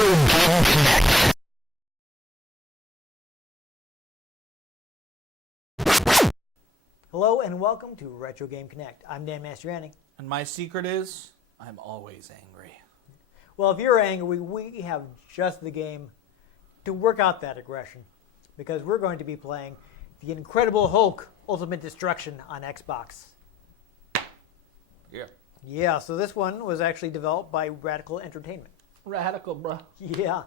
Game Connect. Hello and welcome to Retro Game Connect. I'm Dan Mastriani. And my secret is, I'm always angry. Well, if you're angry, we have just the game to work out that aggression, because we're going to be playing The Incredible Hulk Ultimate Destruction on Xbox. Yeah. Yeah, so this one was actually developed by Radical Entertainment. Radical, bruh. Yeah.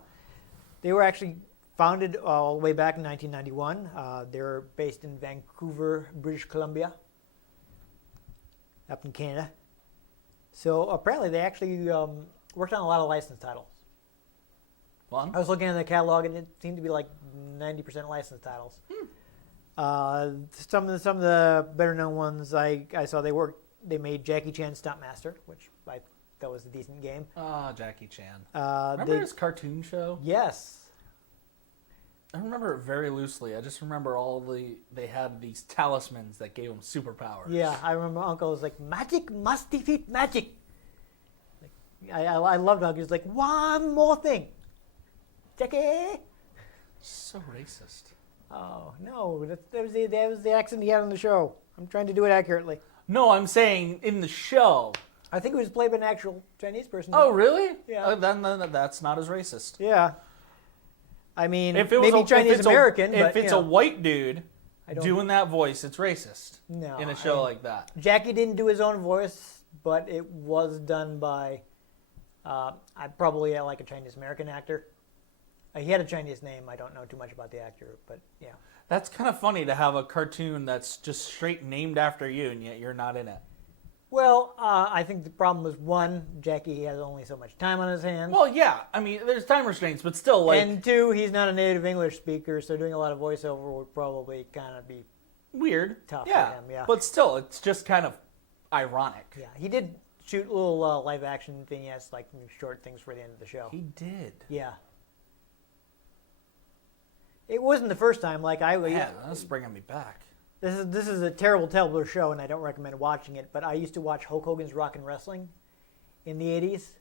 They were actually founded all the way back in 1991. They're based in Vancouver, British Columbia, up in Canada. So apparently they actually worked on a lot of licensed titles. Fun. I was looking at the catalog, and it seemed to be like 90% licensed titles. Some of the better known ones I saw, they made Jackie Chan Stuntmaster, which I thought was a decent game. Jackie Chan. Remember his cartoon show? Yes. I remember it very loosely. I just remember they had these talismans that gave them superpowers. Yeah, I remember Uncle was like, magic must defeat magic. I loved Uncle. He was like, one more thing. Jackie. So racist. Oh, no. That was the accent he had on the show. I'm trying to do it accurately. No, I'm saying in the show. I think it was played by an actual Chinese person. Oh, really? Yeah. Then that's not as racist. Yeah. I mean, If it was maybe Chinese American, but if it's a white dude doing that voice, it's racist. No, in a show like that. Jackie didn't do his own voice, but it was done by probably like a Chinese American actor. He had a Chinese name. I don't know too much about the actor, but yeah. That's kind of funny to have a cartoon that's just straight named after you, and yet you're not in it. Well, I think the problem was, one, Jackie has only so much time on his hands. Well, yeah. I mean, there's time restraints, but still, like... And two, he's not a native English speaker, so doing a lot of voiceover would probably kind of be weird. tough Yeah. for him. Yeah. But still, it's just kind of ironic. Yeah, he did shoot little live-action vignettes, like short things for the end of the show. He did. Yeah. It wasn't the first time. Yeah, that's bringing me back. This is a terrible, terrible show, and I don't recommend watching it. But I used to watch Hulk Hogan's Rock and Wrestling in the 80s.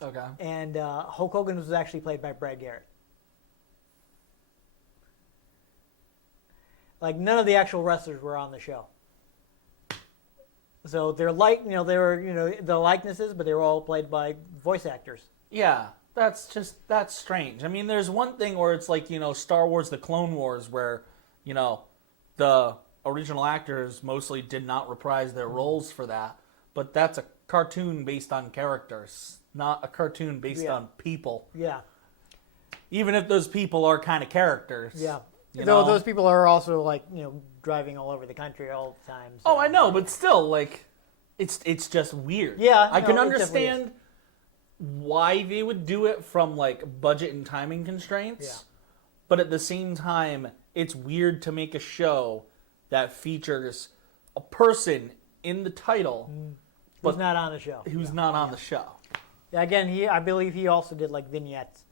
Okay. And Hulk Hogan was actually played by Brad Garrett. Like, none of the actual wrestlers were on the show. So they're the likenesses, but they were all played by voice actors. Yeah, that's strange. I mean, there's one thing where it's like, Star Wars, the Clone Wars, where, the original actors mostly did not reprise their roles for that, but that's a cartoon based on characters, not a cartoon based on people. Yeah. Even if those people are kind of characters. Yeah. Though those people are also driving all over the country all the time. So. Oh, I know, but still, it's just weird. Yeah, I can understand why they would do it from budget and timing constraints. Yeah. But at the same time, it's weird to make a show that features a person in the title, who's not on the show. Who's not on the show. Yeah, again, I believe he also did vignettes.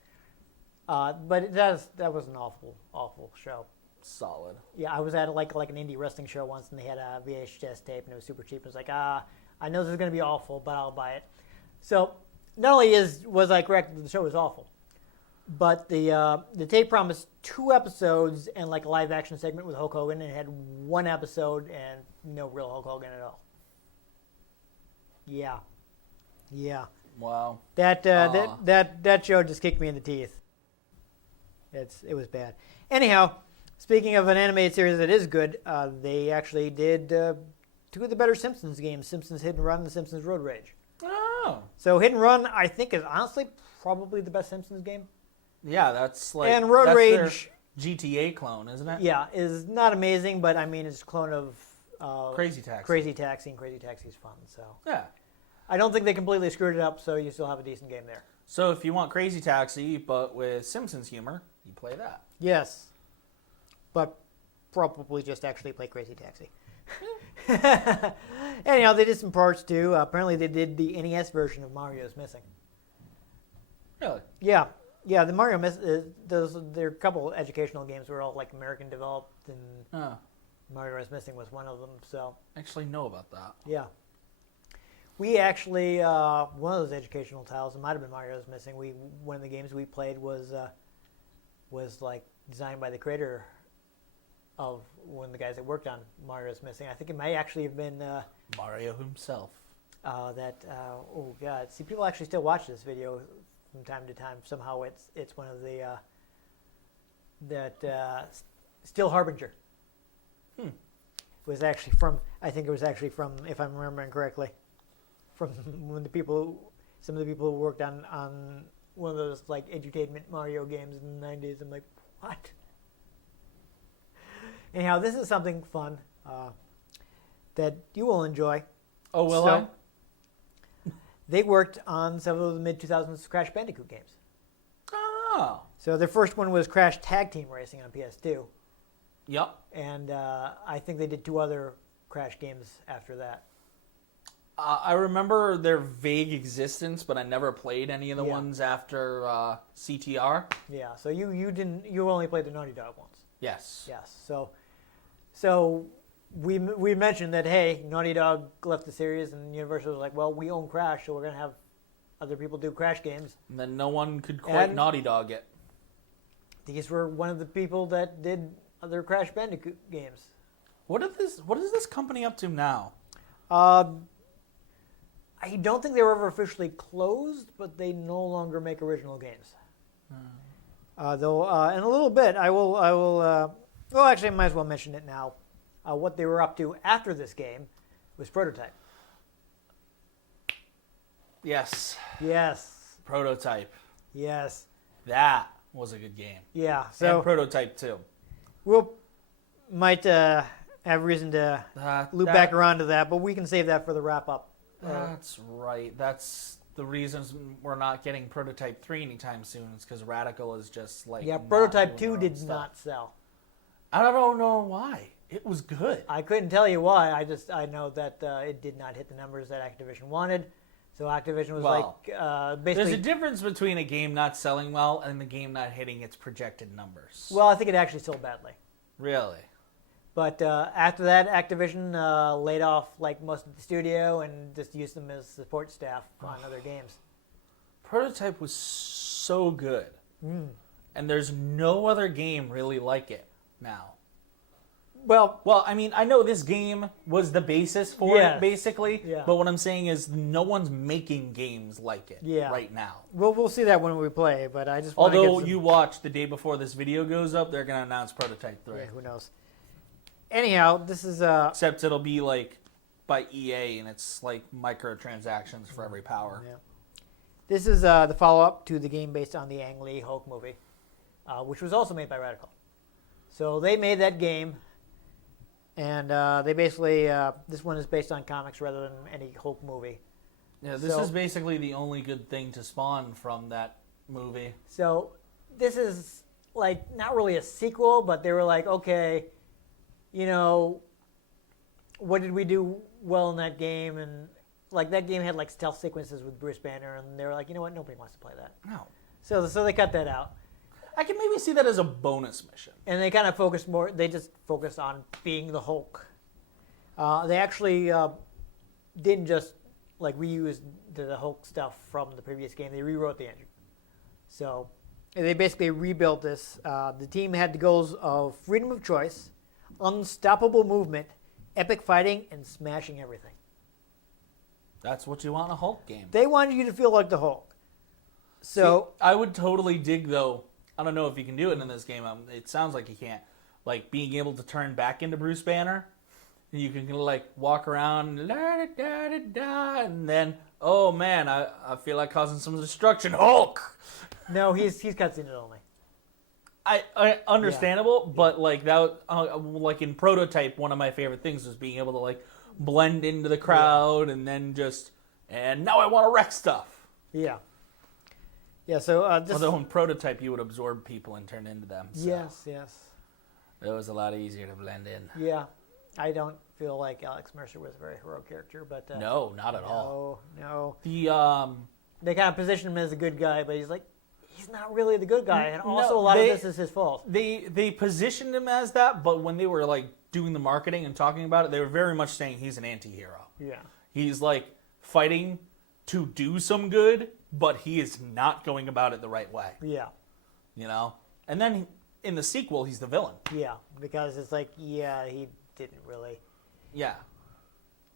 But that was an awful show. Solid. Yeah, I was at like an indie wrestling show once, and they had a VHS tape, and it was super cheap. I was like, I know this is going to be awful, but I'll buy it. So not only was I correct that the show was awful, but the tape promised 2 episodes and a live action segment with Hulk Hogan, and it had 1 episode and no real Hulk Hogan at all. Yeah. Wow. That show just kicked me in the teeth. It was bad. Anyhow, speaking of an animated series that is good, they actually did 2 of the better Simpsons games: Simpsons Hit and Run and Simpsons Road Rage. Oh. So Hit and Run, I think, is honestly probably the best Simpsons game. Yeah, that's and Road Rage, their GTA clone, isn't it? Yeah, is not amazing, but I mean it's a clone of Crazy Taxi. Crazy Taxi, and Crazy Taxi is fun. So yeah, I don't think they completely screwed it up. So you still have a decent game there. So if you want Crazy Taxi but with Simpsons humor, you play that. Yes, but probably just actually play Crazy Taxi. Anyhow, they did some parts too. Apparently, they did the NES version of Mario's Missing. Really? Yeah. The Mario there are a couple educational games were all American developed, and Mario is Missing was one of them. So I actually know about that. yeah. We actually one of those educational tiles. It might have been Mario's Missing. One of the games we played was like designed by the creator of one of the guys that worked on Mario's Missing. I think it might actually have been Mario himself. oh god. See, people actually still watch this video from time to time. Somehow it's one of the Steel Harbinger. It was actually from, I think it was actually from, if I'm remembering correctly, from some of the people who worked on one of those like edutainment Mario games in the 90s. I'm like, what? Anyhow, this is something fun that you will enjoy. Oh, will I? They worked on some of the mid-2000s Crash Bandicoot games. Oh. So their first one was Crash Tag Team Racing on PS2. Yep. And I think they did 2 other Crash games after that. I remember their vague existence, but I never played any of the ones after CTR. Yeah, so you only played the Naughty Dog ones. Yes. Yes. So we mentioned that, hey, Naughty Dog left the series, and Universal was like, well, we own Crash, so we're going to have other people do Crash games. And then no one could quite Naughty Dog it. These were one of the people that did other Crash Bandicoot games. What is this company up to now? I don't think they were ever officially closed, but they no longer make original games. Though in a little bit, I will. Well, actually, I might as well mention it now. What they were up to after this game was Prototype. Yes. Yes. Prototype. Yes. That was a good game. Yeah. So and Prototype too. We'll might have reason to loop back around to that, but we can save that for the wrap up. That's right. That's the reasons we're not getting Prototype 3 anytime soon. Is because Radical is just like Prototype 2 did not sell. I don't know why. It was good. I couldn't tell you why. I know that it did not hit the numbers that Activision wanted. So Activision was basically. There's a difference between a game not selling well and the game not hitting its projected numbers. Well, I think it actually sold badly. Really? But after that, Activision laid off like most of the studio and just used them as support staff on other games. Prototype was so good, and there's no other game really like it now. Well, I mean, I know this game was the basis for it, basically. Yeah. But what I'm saying is, no one's making games like it right now. We'll see that when we play. But I just although you watch the day before this video goes up, they're gonna announce Prototype 3. Yeah, who knows? Anyhow, this is except it'll be like by EA, and it's like microtransactions for every power. Yeah. This is the follow-up to the game based on the Ang Lee Hulk movie, which was also made by Radical. So they made that game, and they basically this one is based on comics rather than any Hulk movie. Yeah, this is basically the only good thing to spawn from that movie. So this is like not really a sequel, but they were like, okay, you know, what did we do well in that game? And like that game had like stealth sequences with Bruce Banner, and they were like, you know what, nobody wants to play that. No. So they cut that out. I can maybe see that as a bonus mission. And they kind of focused more. They just focused on being the Hulk. They actually didn't just like reuse the Hulk stuff from the previous game. They rewrote the engine. So they basically rebuilt this. The team had the goals of freedom of choice, unstoppable movement, epic fighting, and smashing everything. That's what you want in a Hulk game. They wanted you to feel like the Hulk. So see, I would totally dig, though. I don't know if you can do it in this game. It sounds like you can't. Like being able to turn back into Bruce Banner. You can like walk around, and then, oh man, I feel like causing some destruction. Hulk. No, he's cutscene it only. I understandable, but like that, like in Prototype, one of my favorite things was being able to like blend into the crowd and then and now I want to wreck stuff. Yeah. Yeah. So although in Prototype you would absorb people and turn into them. So yes. it was a lot easier to blend in. Yeah, I don't feel like Alex Mercer was a very heroic character, but no, not at all. No. They kind of position him as a good guy, but he's not really the good guy, and also a lot of this is his fault. They positioned him as that, but when they were like doing the marketing and talking about it, they were very much saying he's an anti-hero. Yeah. He's like fighting to do some good, but he is not going about it the right way. Yeah. You know? And then in the sequel, he's the villain. Yeah, because it's like, yeah, he didn't really. Yeah.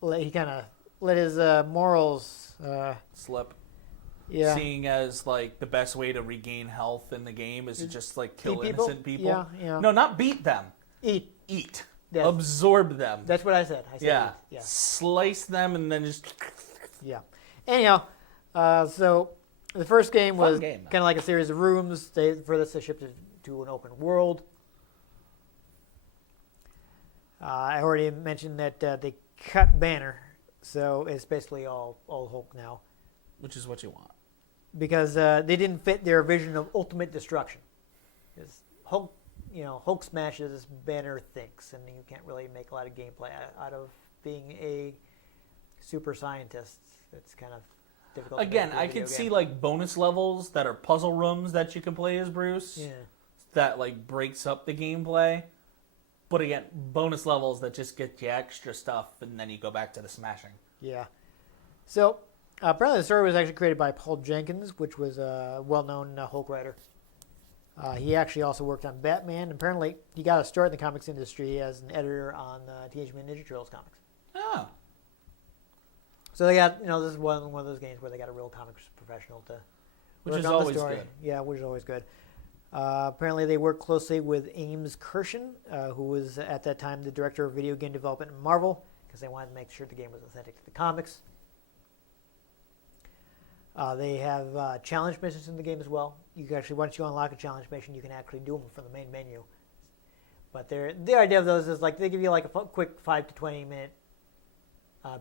He kind of let his morals Slip. Yeah. Seeing as like the best way to regain health in the game is to just like kill Eat people? innocent people. Yeah, yeah. No, not beat them. Eat. Yes. Absorb them. That's what I said. I said Yeah. eat. Yeah. Slice them and then just. Yeah. Anyhow, so the first game was game, kind of like a series of rooms. For this, they shipped it to an open world. I already mentioned that they cut Banner, so it's basically all Hulk now. Which is what you want. Because they didn't fit their vision of ultimate destruction. Because Hulk, Hulk smashes, Banner thinks, and you can't really make a lot of gameplay out of being a super scientist. It's kind of difficult. Again, I could see like bonus levels that are puzzle rooms that you can play as Bruce. Yeah. That like breaks up the gameplay. But again, bonus levels that just get you extra stuff, and then you go back to the smashing. Yeah. So apparently the story was actually created by Paul Jenkins, which was a well-known Hulk writer. He actually also worked on Batman. Apparently, he got a start in the comics industry as an editor on Teenage Mutant Ninja Turtles comics. Oh. So they got, this is one of those games where they got a real comics professional to Which work is on the always story. good. Yeah, which is always good. Apparently, they worked closely with Ames Kirshen, who was at that time the director of video game development at Marvel, because they wanted to make sure the game was authentic to the comics. They have challenge missions in the game as well. You can actually, once you unlock a challenge mission, you can actually do them from the main menu. But the idea of those is like they give you like a quick 5 to 20 minute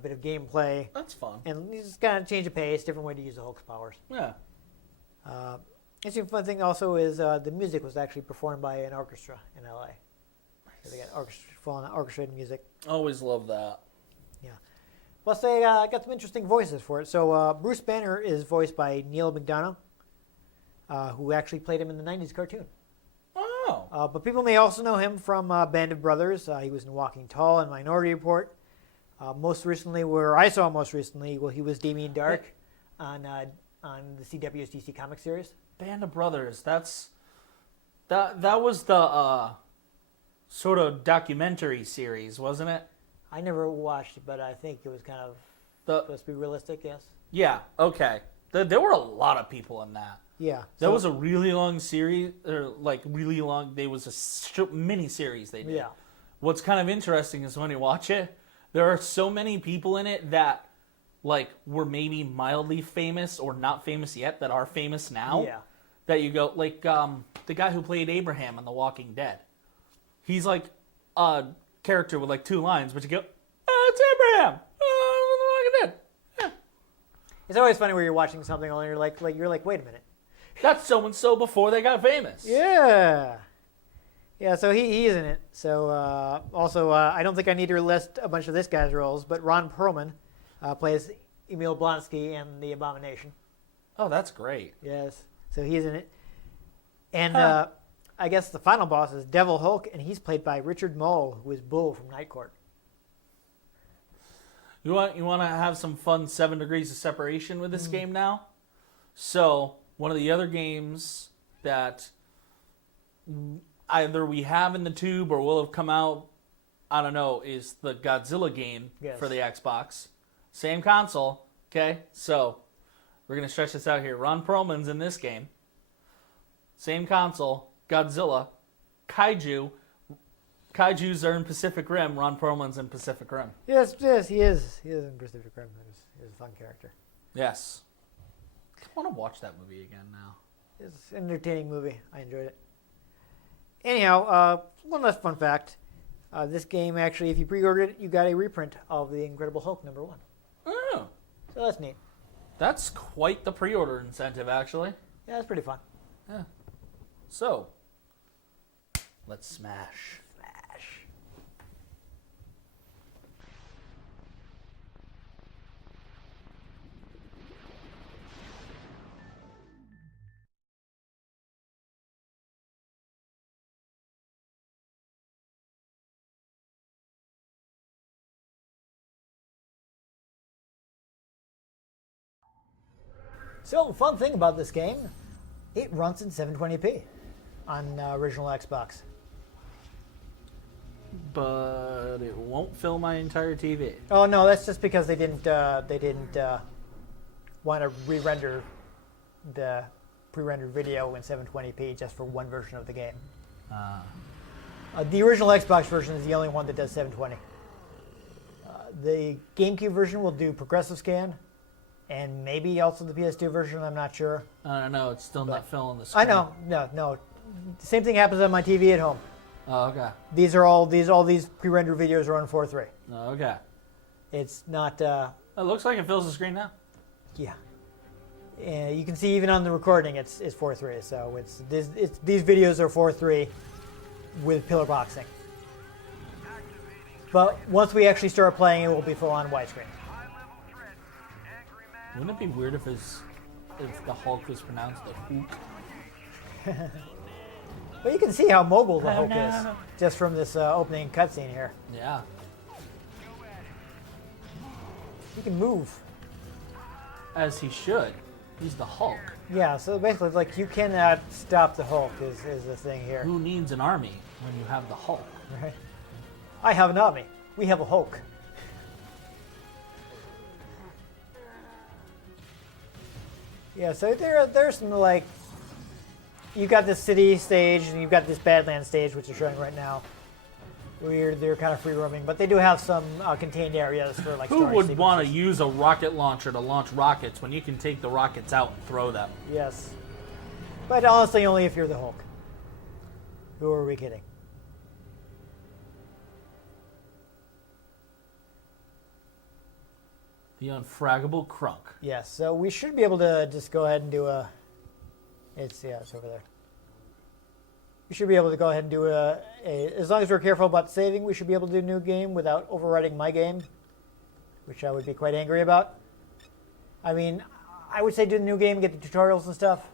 bit of gameplay. That's fun. And you just kind of change the pace, different way to use the Hulk's powers. Yeah. Interesting fun thing also is the music was actually performed by an orchestra in LA. So they got full orchestrated music. Always love that. Yeah. Plus they got some interesting voices for it. So Bruce Banner is voiced by Neil McDonough, who actually played him in the 90s cartoon. Oh. But people may also know him from Band of Brothers. He was in Walking Tall and Minority Report. Most recently, where I saw him most recently, well, he was Damien Dark on the CW's DC comic series. Band of Brothers. That was the sort of documentary series, wasn't it? I never watched it, but I think it was kind of supposed to be realistic, yes? Yeah, okay. There were a lot of people in that. Yeah. That was a really long series, or like really long, there was a mini series they did. Yeah. What's kind of interesting is when you watch it, there are so many people in it that like were maybe mildly famous or not famous yet that are famous now. Yeah. That you go, like the guy who played Abraham on The Walking Dead. He's like a character with like 2 lines, but you go, oh, it's Abraham! Oh, The Walking Dead! Yeah. It's always funny where you're watching something and you're like, wait a minute. That's so-and-so before they got famous. Yeah. Yeah, so he's in it. So also, I don't think I need to list a bunch of this guy's roles, but Ron Perlman plays Emil Blonsky in The Abomination. Oh, that's great. Yes. So he's in it. And I guess the final boss is Devil Hulk, and he's played by Richard Moll, who is Bull from Night Court. You want to have some fun 7 degrees of separation with this game now? So, one of the other games that either we have in the tube or will have come out, I don't know, is the Godzilla game for the Xbox. Same console, okay? So, we're going to stretch this out here. Ron Perlman's in this game. Same console, Godzilla, Kaiju. Kaiju's are in Pacific Rim. Ron Perlman's in Pacific Rim. Yes, he is. He is in Pacific Rim. He's a fun character. Yes. I want to watch that movie again now. It's an entertaining movie. I enjoyed it. Anyhow, one last fun fact. This game, actually, if you pre-ordered it, you got a reprint of The Incredible Hulk #1. Oh. So that's neat. That's quite the pre-order incentive, actually. Yeah, that's pretty fun. Yeah. So, let's smash. So, fun thing about this game, it runs in 720p on original Xbox. But it won't fill my entire TV. Oh no, that's just because they didn't want to re-render the pre-rendered video in 720p just for one version of the game. The original Xbox version is the only one that does 720. The GameCube version will do progressive scan, and maybe also the PS2 version. I'm not sure. I don't know. It's still not filling the screen. I know. No. Same thing happens on my TV at home. Oh, okay. All these pre-rendered videos are on 4.3. Oh, okay. It's not. It looks like it fills the screen now. Yeah. You can see even on the recording, it's 4.3. So these videos are 4.3 with pillar boxing. But once we actually start playing, it will be full on widescreen. Wouldn't it be weird if the Hulk was pronounced the Hook? But you can see how mobile the Hulk no. is just from this opening cutscene here. Yeah. He can move. As he should. He's the Hulk. Yeah, so basically, like, you cannot stop the Hulk is the thing here. Who needs an army when you have the Hulk? Right? I have an army. We have a Hulk. Yeah, so there's some, like, you've got this city stage and you've got this Badlands stage, which is showing right now. Where they're kind of free roaming, but they do have some contained areas for like. Who would want to use a rocket launcher to launch rockets when you can take the rockets out and throw them? Yes, but honestly, only if you're the Hulk. Who are we kidding? The unfraggable Crunk. Yes, so we should be able to just go ahead and do a. It's over there. We should be able to go ahead and do as long as we're careful about saving, we should be able to do a new game without overwriting my game, which I would be quite angry about. I mean, I would say do the new game, get the tutorials and stuff.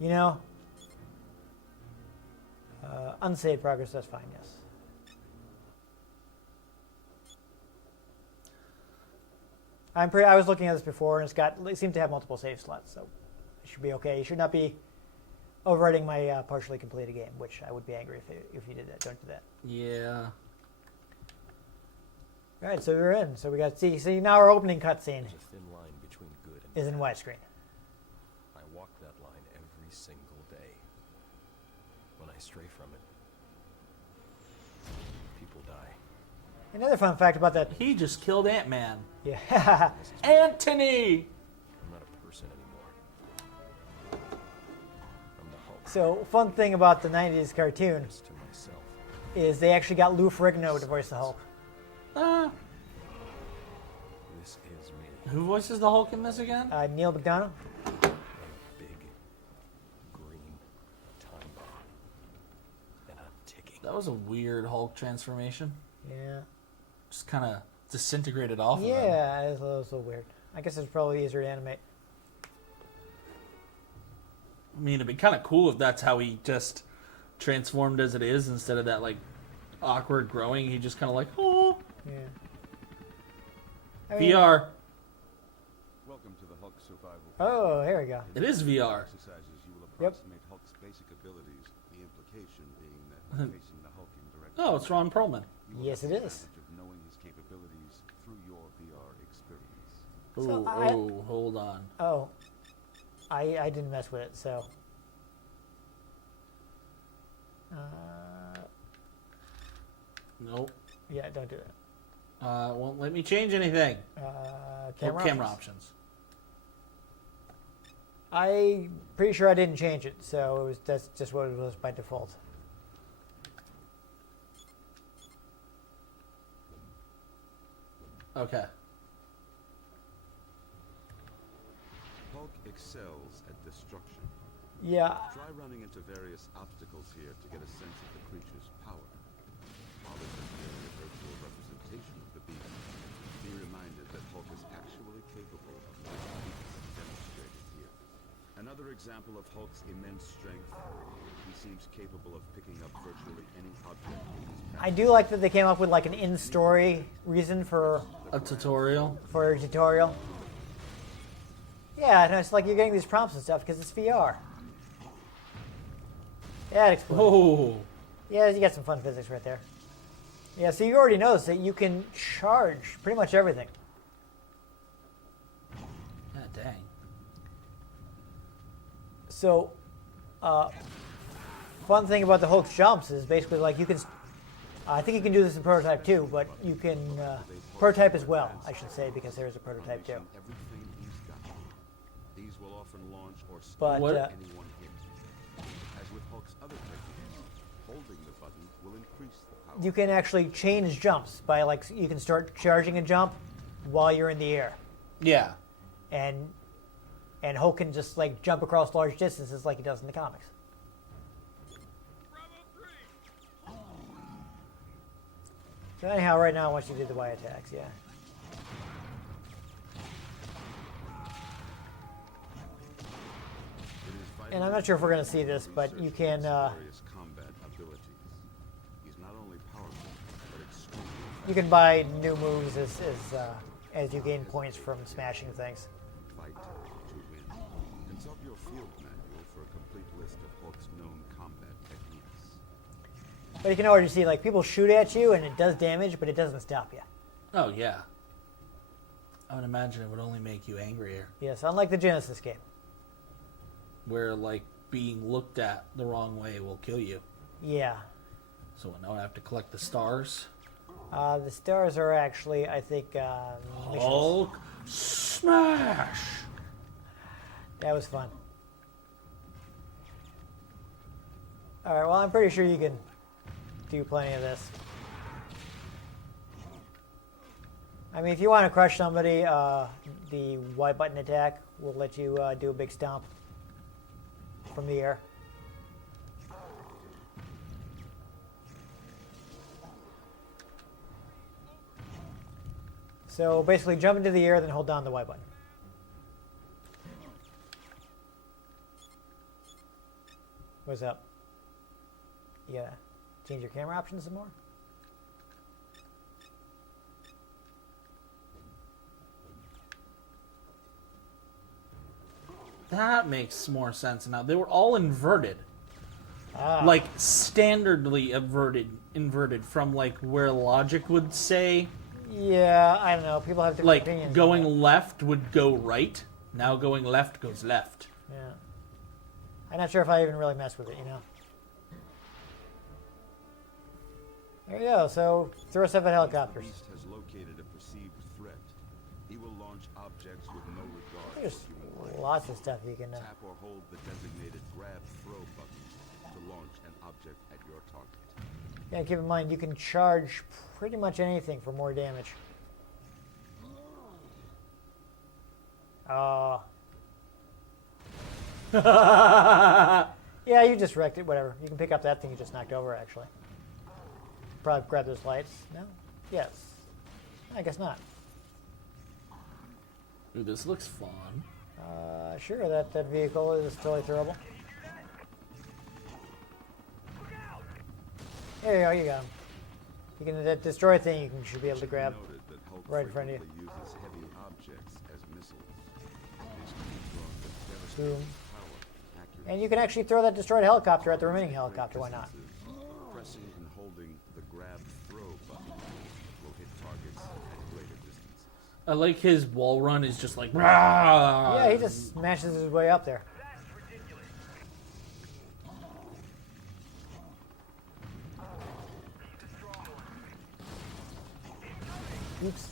You know? Unsaved progress, that's fine, yes. I was looking at this before, and it seems to have multiple save slots, so it should be okay. You should not be overwriting my partially completed game, which I would be angry if you did that. Don't do that. Yeah. All right, so we're in. So we got see now our opening cutscene There's a thin line between good and is in widescreen. I walk that line every single day. When I stray from it, people die. Another fun fact about that. He just killed Ant-Man. Yeah. Anthony! I'm not a person anymore. I'm the Hulk. So fun thing about the '90s cartoon Just to myself. is they actually got Lou Ferrigno to voice the Hulk. This is me. Who voices the Hulk in this again? Neil McDonough. I'm a big green time bomb. And I'm ticking. That was a weird Hulk transformation. Yeah. Just kind of disintegrated off of him. Yeah, it was a little weird. I guess it's probably easier to animate. I mean, it'd be kind of cool if that's how he just transformed as it is instead of that, like, awkward growing. He just kind of like, oh. Yeah. I mean, VR. Welcome to the Hulk survival. Oh, here we go. It is VR. Exercises you will Yep. approximate Hulk's basic abilities, the implication being that when facing the Hulk in direct Oh, it's Ron Perlman. you will Yes, have it the is. advantage of knowing his capabilities through your VR experience. Ooh, So hold on. Oh, I didn't mess with it, so. Nope. Yeah, don't do it. Won't let me change anything. Camera options. options. I'm pretty sure I didn't change it, so that's just what it was by default. Okay. Hulk excels at destruction. Yeah, Try running into various obstacles here to get a sense of the creature's power. While this is merely a virtual representation of the beast, be reminded that Hulk is actually capable of mighty feats demonstrated here. Another example of Hulk's immense strength, he seems capable of picking up virtually any object in his path. I do like that they came up with like an in-story reason for A tutorial. a tutorial. Yeah, and it's like you're getting these prompts and stuff because it's VR. Yeah, it exploded. Oh. Yeah, you got some fun physics right there. Yeah, so you already noticed that you can charge pretty much everything. Yeah, dang. So, fun thing about the Hulk's jumps is basically like you can. I think you can do this in prototype too, but you can prototype as well, I should say, because there is a prototype too. Everything he's got. These will often launch or stop But What? anyone hit. As with Hulk's other techniques, holding the button will increase the power. you can actually change jumps by like you can start charging a jump while you're in the air, Yeah. and Hulk can just like jump across large distances like he does in the comics. So anyhow, right now I want you to do the Y attacks, yeah. It is vital And I'm not sure if we're going to see this, but you can. various combat abilities. He's not only powerful, but extremely You can buy new moves as you gain points from smashing things. fight to win. Consult your field manual for a complete list of Hulk's known combat techniques. But you can already see like people shoot at you and it does damage, but it doesn't stop you. Oh, yeah. I would imagine it would only make you angrier. Yes, unlike the Genesis game. Where, like, being looked at the wrong way will kill you. Yeah, So now I have to collect the stars. the stars are actually, I think, missions. Hulk smash! That was fun. All right, well, I'm pretty sure you can do plenty of this. I mean, if you want to crush somebody, the Y button attack will let you do a big stomp from the air. So basically, jump into the air, then hold down the Y button. What's up? Yeah, change your camera options some more. That makes more sense now. They were all inverted. Ah, Like, standardly inverted from, like, where logic would say, yeah, I don't know. People have different like, opinions. on going that. left would go right. Now going left goes left. Yeah, I'm not sure if I even really mess with it. There you go. So throw stuff at helicopters. The beast has located a perceived threat. He will launch objects with no regard There's for human life. lots of stuff you can. Tap or hold the designated grab throw button to launch an object at your target. Yeah, keep in mind you can charge pretty much anything for more damage. Yeah, you just wrecked it. Whatever. You can pick up that thing you just knocked over. Actually, probably grab those lights. No. Yes. I guess not. Ooh, this looks fun. Sure. That vehicle is totally throwable. There you go. You got him. You can that destroy thing. You should be able to grab. Noted that Hulk right in front of you. frequently uses heavy objects as missiles. These can be thrown with devastating Boom. power, accuracy, And you can actually throw that destroyed helicopter at the remaining helicopter. Why not? distances. Pressing and holding the grab throw button will hit targets at greater distances. I like his wall run is just like, "Rah!" Yeah, he just smashes his way up there. Oops.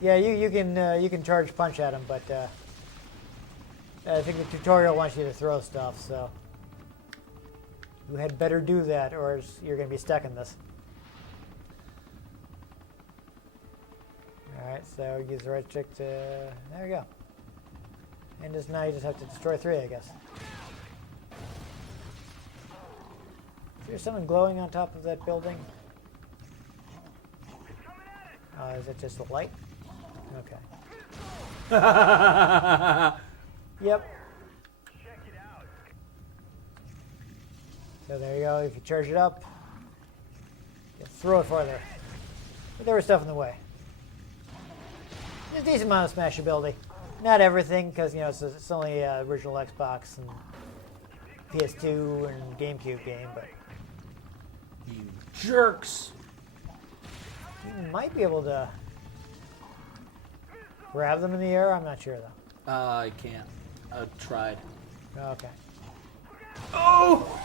Yeah, you can charge punch at him, but I think the tutorial wants you to throw stuff, so you had better do that, or you're going to be stuck in this. All right, so use the right stick to. There we go. And just now you just have to destroy 3, I guess. Is there something glowing on top of that building? Is it just a light? Okay. Yep. So there you go. If you charge it up, you throw it farther. But there was stuff in the way. There's a decent amount of smashability. Not everything, because it's only original Xbox and PS2 and GameCube game, but You jerks. you might be able to grab them in the air. I'm not sure though. I can't. I tried. Okay. Oh!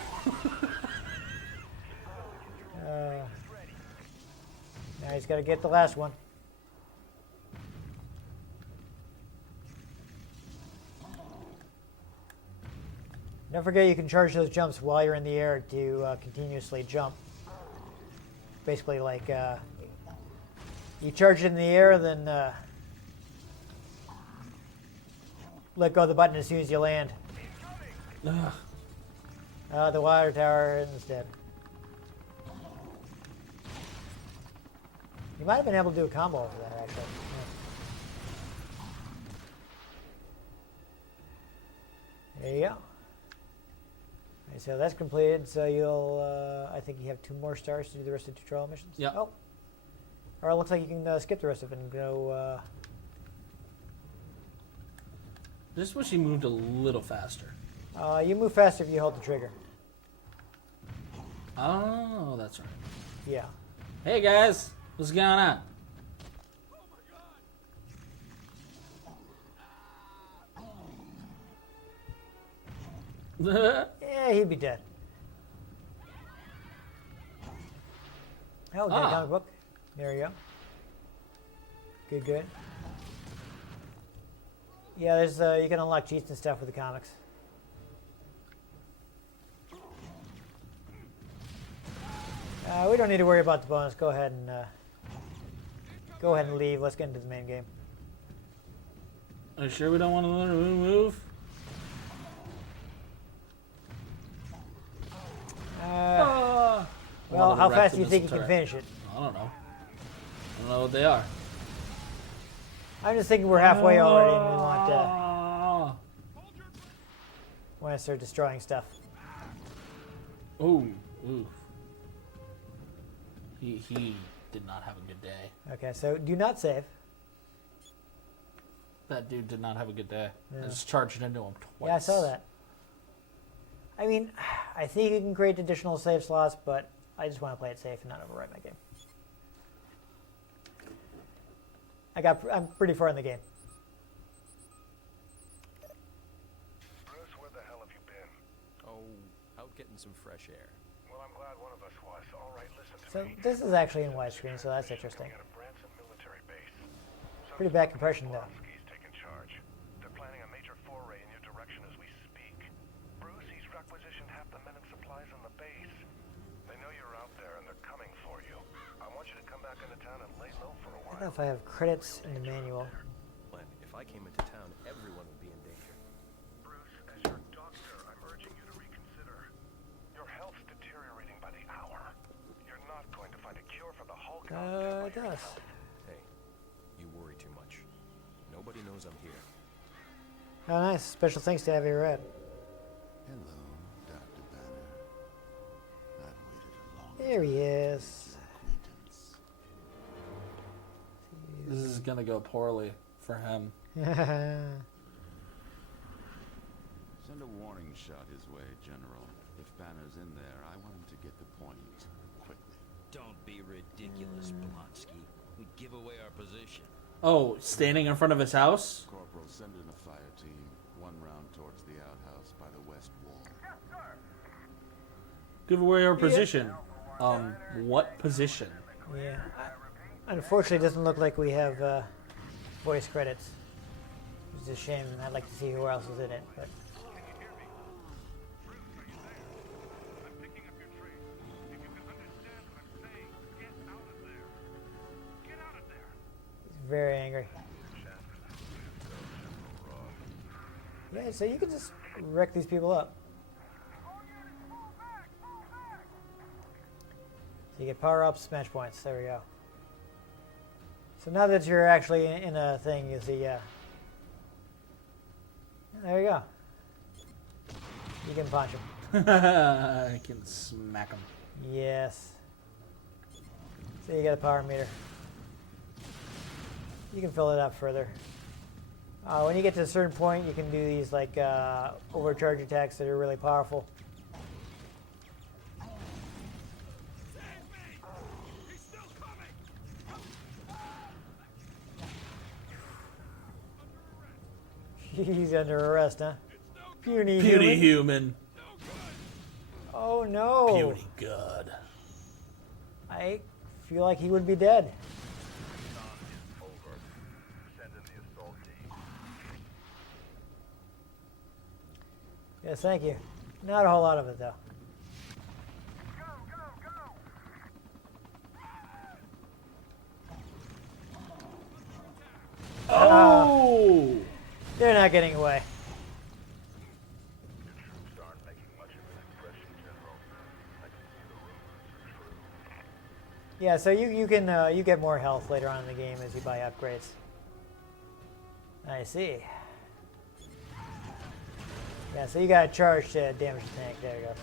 Now he's got to get the last one. Don't forget you can charge those jumps while you're in the air to continuously jump. Basically like you charge it in the air, then let go of the button as soon as you land. The water tower instead. You might have been able to do a combo over that, actually. Yeah. There you go. Okay, so that's completed. So you'll, I think you have 2 more stars to do the rest of the tutorial missions. Yeah. Oh. Or it looks like you can skip the rest of it and go. Just wish he moved a little faster. You move faster if you hold the trigger. Oh, that's right. Yeah. Hey guys, what's going on? Yeah, he'd be dead. Oh, got a comic book. There you go. Good, good. Yeah, there's you can unlock cheats and stuff with the comics. We don't need to worry about the bonus. Go ahead and leave. Let's get into the main game. Are you sure we don't want to learn to move? Well, how fast do you think you can finish it? I don't know. I don't know what they are. I'm just thinking we're halfway already and we want to start destroying stuff. Ooh. He did not have a good day. Okay, so do not save. That dude did not have a good day. Yeah. I just charged into him twice. Yeah, I saw that. I mean, I think you can create additional save slots, but I just want to play it safe and not overwrite my game. I'm pretty far in the game. Bruce, where the hell have you been? Oh, out getting some fresh air. Well, I'm glad one of us was. All right, listen to So me. this is actually in widescreen, so that's interesting. At a Branson military base. Pretty bad compression though. Blonsky's taking charge. They're planning a major foray in your direction as we speak. Bruce, he's requisitioned half the men and supplies on the base. They know you're out there and they're coming for you. I want you to come back into town and lay low for a I while. don't know if I have credits in the manual. Len, if I came into town, everyone would be in danger. Bruce, as your doctor, I'm urging you to reconsider. Your health's deteriorating by the hour. You're not going to find a cure for the Hulk. It does. Hey, you worry too much. Nobody knows I'm here. Oh, nice. Special thanks to Avi Red. Hello, Dr. Banner. I've waited a long There he is. acquaintance. This is gonna go poorly for him. Send a warning shot his way, General. If Banner's in there, I want him to get the point quickly. Don't be ridiculous, Blonsky. We'd give away our position. Oh, standing in front of his house? Corporal, send in a fire team. 1 round towards the outhouse by the west wall. Give away our position. What position? Yeah. Unfortunately, it doesn't look like we have voice credits. It's a shame. I'd like to see who else is in it, but he's very angry. Yeah, so you can just wreck these people up. So you get power ups, smash points. There we go. So now that you're actually in a thing, you see, there you go. You can punch him. I can smack him. Yes. So you got a power meter. You can fill it up further. When you get to a certain point, you can do these like overcharge attacks that are really powerful. He's under arrest, huh? Puny human. Oh no. Puny god. I feel like he would be dead. Yes, thank you. Not a whole lot of it, though. Oh! They're not getting away. Yeah, so you can you get more health later on in the game as you buy upgrades. I see. Yeah, so you got to charge to damage the tank. There you go.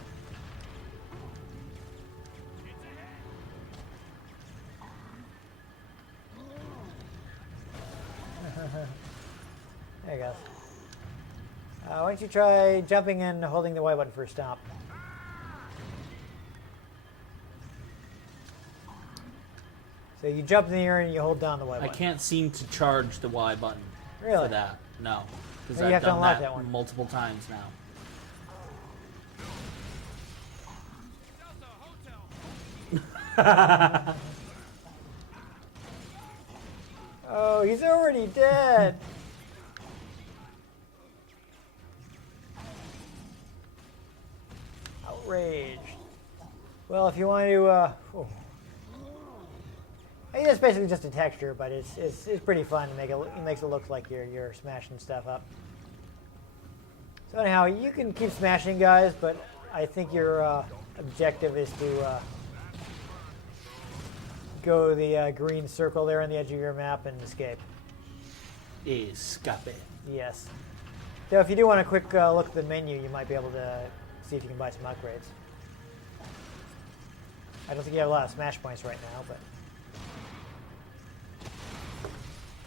There you go. Why don't you try jumping and holding the Y button for a stomp? So you jump in the air and you hold down the Y I button. can't seem to charge the Y button Really? for that. No. Because Well, you I've have to done unlock that, that one. multiple times now. Oh, he's already dead. Outraged. Well, if you want to, oh. I think that's basically just a texture, but it's pretty fun to make it. It makes it look like you're smashing stuff up. So anyhow, you can keep smashing guys, but I think your objective is to go the green circle there on the edge of your map and escape. Escape. Yes. So if you do want a quick look at the menu, you might be able to see if you can buy some upgrades. I don't think you have a lot of smash points right now, but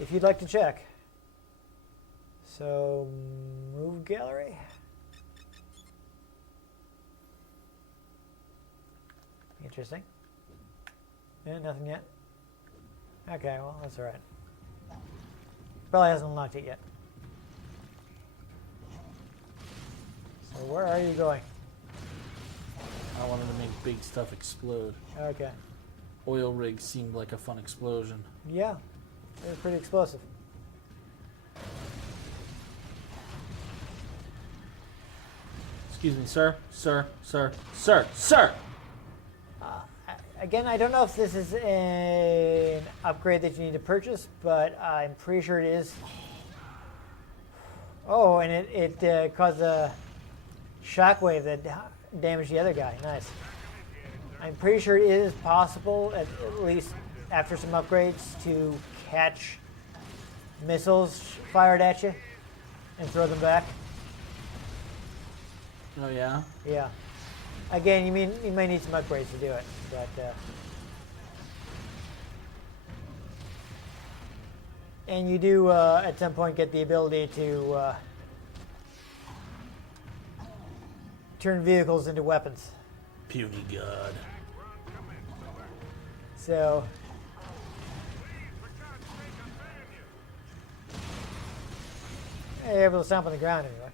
if you'd like to check. So, move gallery. Interesting. Yeah, nothing yet. Okay, well, that's all right. Probably hasn't unlocked it yet. So where are you going? I wanted to make big stuff explode. Okay. Oil rig seemed like a fun explosion. Yeah, it was pretty explosive. Excuse me, sir, sir, sir, sir, sir! Again, I don't know if this is an upgrade that you need to purchase, but I'm pretty sure it is. Oh, and it caused a shockwave that damaged the other guy. Nice. I'm pretty sure it is possible, at least after some upgrades, to catch missiles fired at you and throw them back. Oh, yeah? Yeah. Again, you may need some upgrades to do it, but and you do at some point get the ability to turn vehicles into weapons. Puny god. So you're able to stomp on the ground anyway.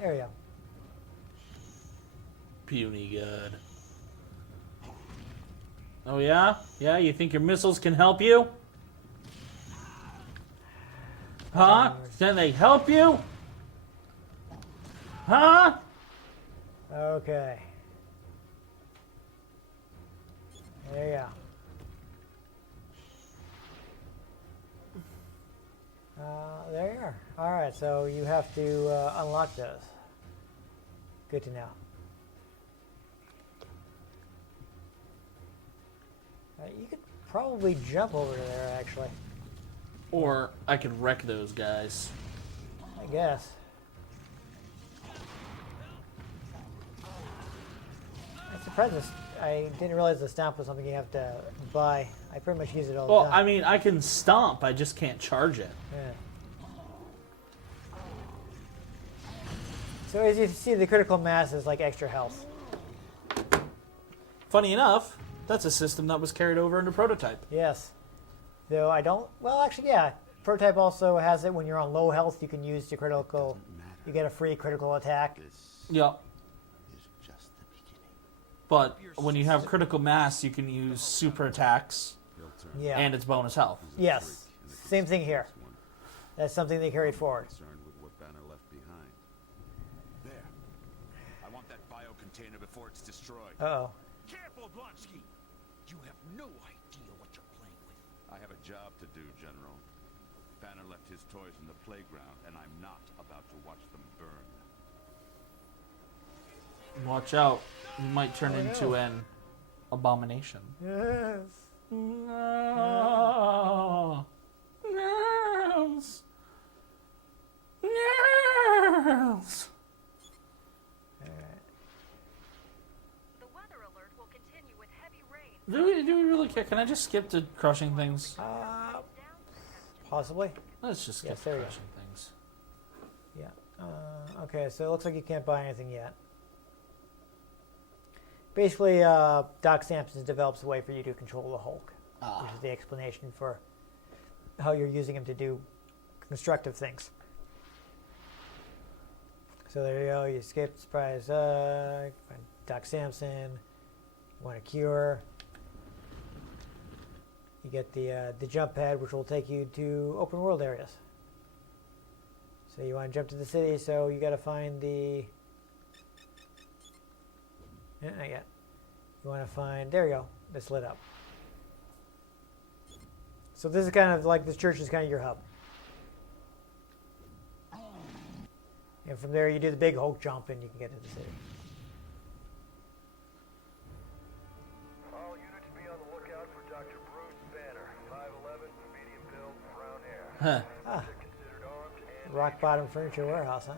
There we go. Puny god. Oh, yeah? Yeah, you think your missiles can help you? Huh? Can they help you? Huh? Okay. There you go. There you are. All right, so you have to unlock those. Good to know. You could probably jump over to there, actually. Or I could wreck those guys. I guess. I surprised I didn't realize the stomp was something you have to buy. I pretty much use it all the Well, time. I mean, I can stomp. I just can't charge it. Yeah. So as you see, the critical mass is like extra health. Funny enough, that's a system that was carried over into Prototype. Yes. Though I don't. Well, actually, yeah. Prototype also has it when you're on low health. You can use the critical. You get a free critical attack. This Yep. is just the beginning. But when you have critical mass, you can use super attacks He'll turn Yeah. and its bonus health. Yes. Same thing here. this one. That's something they carried forward. Concerned with what Banner left behind. There. I want that bio container before it's destroyed. Uh oh. Careful, Blonsky! You have no idea what you're playing with. I have a job to do, General. Banner left his toys in the playground, and I'm not about to watch them burn. Watch out. You might turn into an abomination. Yes. No. Yes. Yes. The weather alert will continue with heavy rain. Do we really care? Can I just skip to crushing things? Possibly. Let's just skip Yes, to there you go. crushing things. Yeah. Okay, so it looks like you can't buy anything yet. Basically, Doc Samson develops a way for you to control the Hulk, which is the explanation for how you're using him to do constructive things. So there you go. You escape the surprise. Find Doc Samson. You want a cure. You get the jump pad, which will take you to open world areas. So you want to jump to the city, so you got to find the. Not yet. You want to find. There you go. It's lit up. So this is kind of like this church is kind of your hub. And from there, you do the big Hulk jump, and you can get to the city. All units be on the lookout for Dr. Bruce Banner, 5'11", medium build, brown hair. Huh. Ah, Considered armed and Rock Bottom Furniture Warehouse, huh?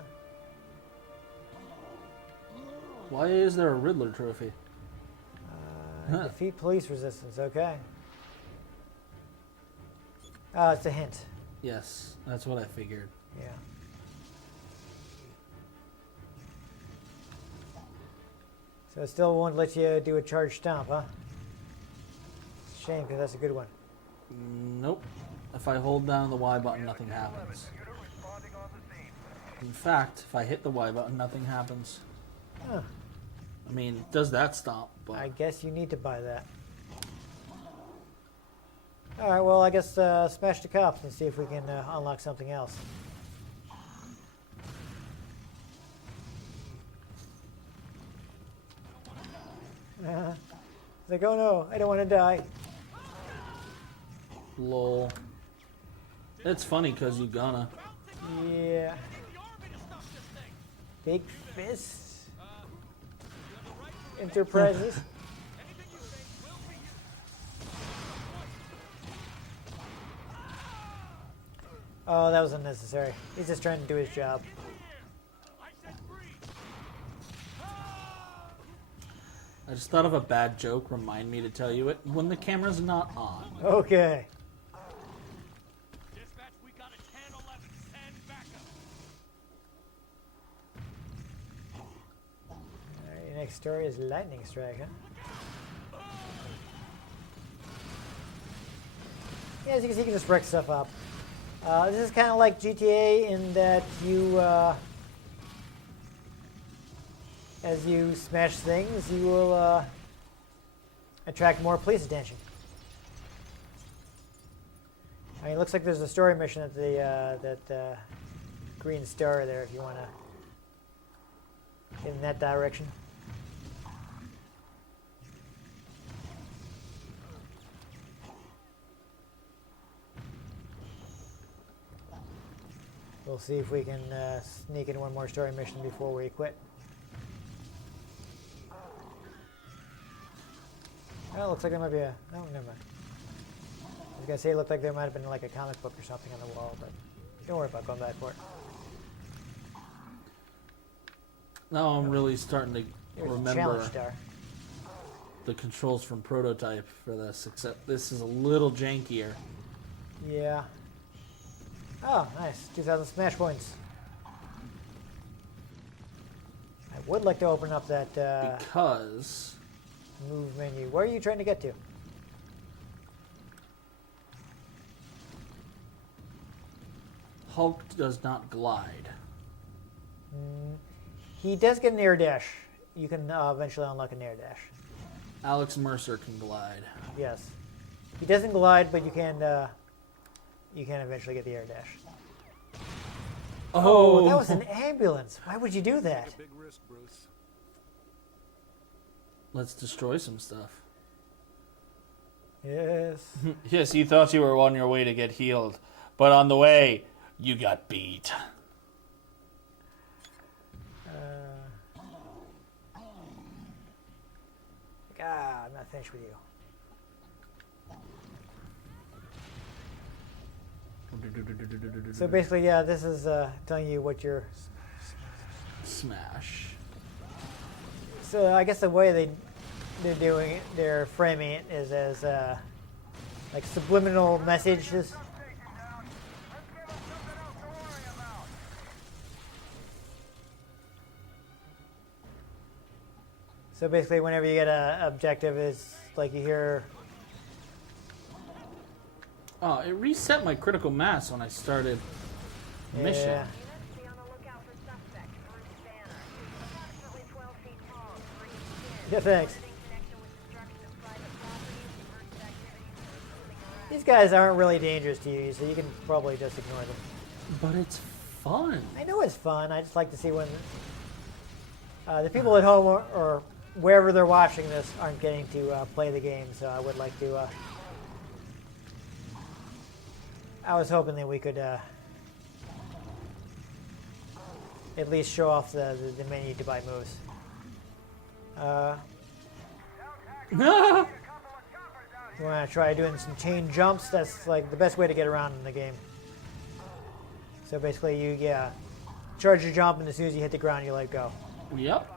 Why is there a Riddler trophy? Defeat police resistance. Okay. It's a hint. Yes, that's what I figured. Yeah. So it still won't let you do a charge stomp, huh? Shame, because that's a good one. Nope. If I hold down the Y button, nothing happens. unit responding on the scene. In fact, if I hit the Y button, nothing happens. Huh. I mean, it does that stomp, but I guess you need to buy that. All right, well, I guess smash the cops and see if we can unlock something else. It's like, oh no, I don't want to die. lol. It's funny because you gonna. Yeah. Big Fist. Enterprises. Oh, that was unnecessary. He's just trying to do his job. I just thought of a bad joke. Remind me to tell you it when the camera's not on. Okay. Dispatch, we got a 10-11. Send backup. Alright, your next story is Lightning Strike, huh? Yeah, as you can see, you can just wreck stuff up. This is kind of like GTA in that you, as you smash things, you will attract more police attention. I mean, it looks like there's a story mission at the that green star there if you want to get in that direction. We'll see if we can sneak in one more story mission before we quit. Oh, it looks like there might be a... Oh, never mind. I was going to say it looked like there might have been like a comic book or something on the wall, but don't worry about going back for it. Now I'm really starting to There's a remember. challenge star. the controls from Prototype for this, except this is a little jankier. Yeah. Oh, nice. 2,000 smash points. I would like to open up that Because move menu. Where are you trying to get to? Hulk does not glide. He does get an air dash. You can eventually unlock an air dash. Alex Mercer can glide. Yes. He doesn't glide, but you can eventually get the air dash. Oh, That was an ambulance. Why would you do that? Big risk, Bruce. Let's destroy some stuff. Yes. Yes, you thought you were on your way to get healed, but on the way, you got beat. I'm not finished with you. So basically, yeah, this is telling you what you're. Smash. So I guess the way they're framing it is as like subliminal messages. So basically, whenever you get an objective, is like you hear. Oh, it reset my critical mass when I started the mission. Yeah. Units, be on the lookout for suspect. Bruce Banner. Approximately 12 feet tall, green skin. Yeah, thanks. In connection with destruction of private property, subversive activities, and moving around. These guys aren't really dangerous to you, so you can probably just ignore them. But it's fun. I know it's fun. I just like to see when the people at home or wherever they're watching this aren't getting to play the game. So I would like to. I was hoping that we could at least show off the menu to buy moves. You want to try doing some chain jumps? That's like the best way to get around in the game. So basically, you charge your jump, and as soon as you hit the ground, you let go. Yep.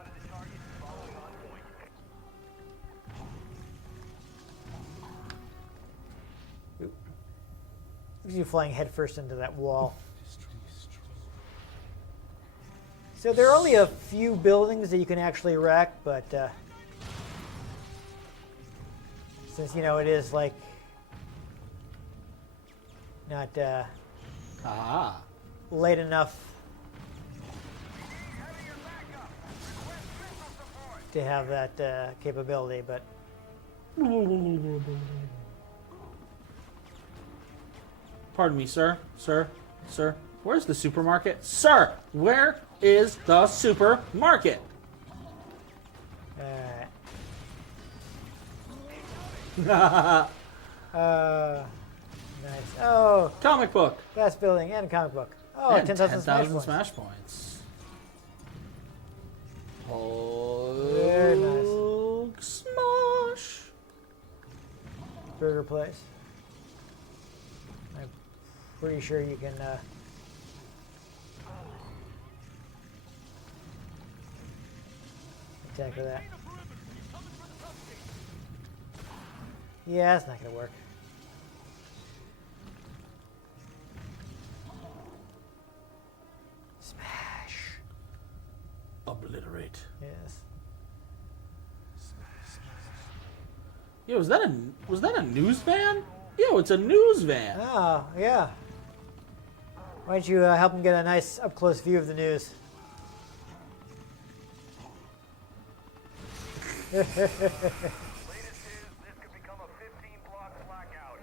You flying headfirst into that wall. So there are only a few buildings that you can actually wreck, but since it is like not late enough to have that capability, but Pardon me, sir. Sir. Where's the supermarket? Sir, where is the supermarket? nice. Oh, Comic book. fast building and comic book. Oh, And 10,000 smash 10,000 points. smash points. Oh, Very nice. Smash. Burger place. I'm pretty sure you can. Attack with that. Yeah, that's not gonna work. Smash. Obliterate. Yes. Yo, was that a news van? Yo, it's a news van. Oh, yeah. Why don't you help him get a nice up close view of the news? Latest is this could become a 15-block blackout.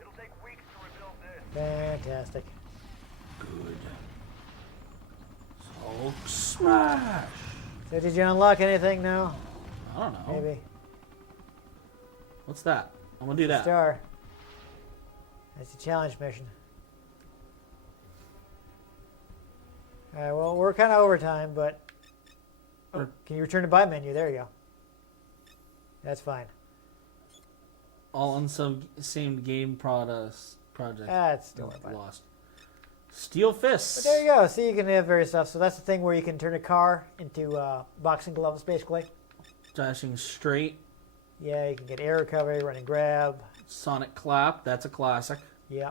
It'll take weeks to rebuild this. Fantastic. Good. Hulk smash. So did you unlock anything now? I don't know. Maybe. What's that? I'm gonna do that. Star. That's a challenge mission. Alright, well, we're kind of over time, but... Oh, can you return to buy menu? There you go. That's fine. All on some same game project. That's still fine. Lost. Steel fists. But there you go. See, you can have various stuff. So that's the thing where you can turn a car into boxing gloves, basically. Dashing straight Yeah, you can get air recovery, run and grab. Sonic Clap, that's a classic. Yeah.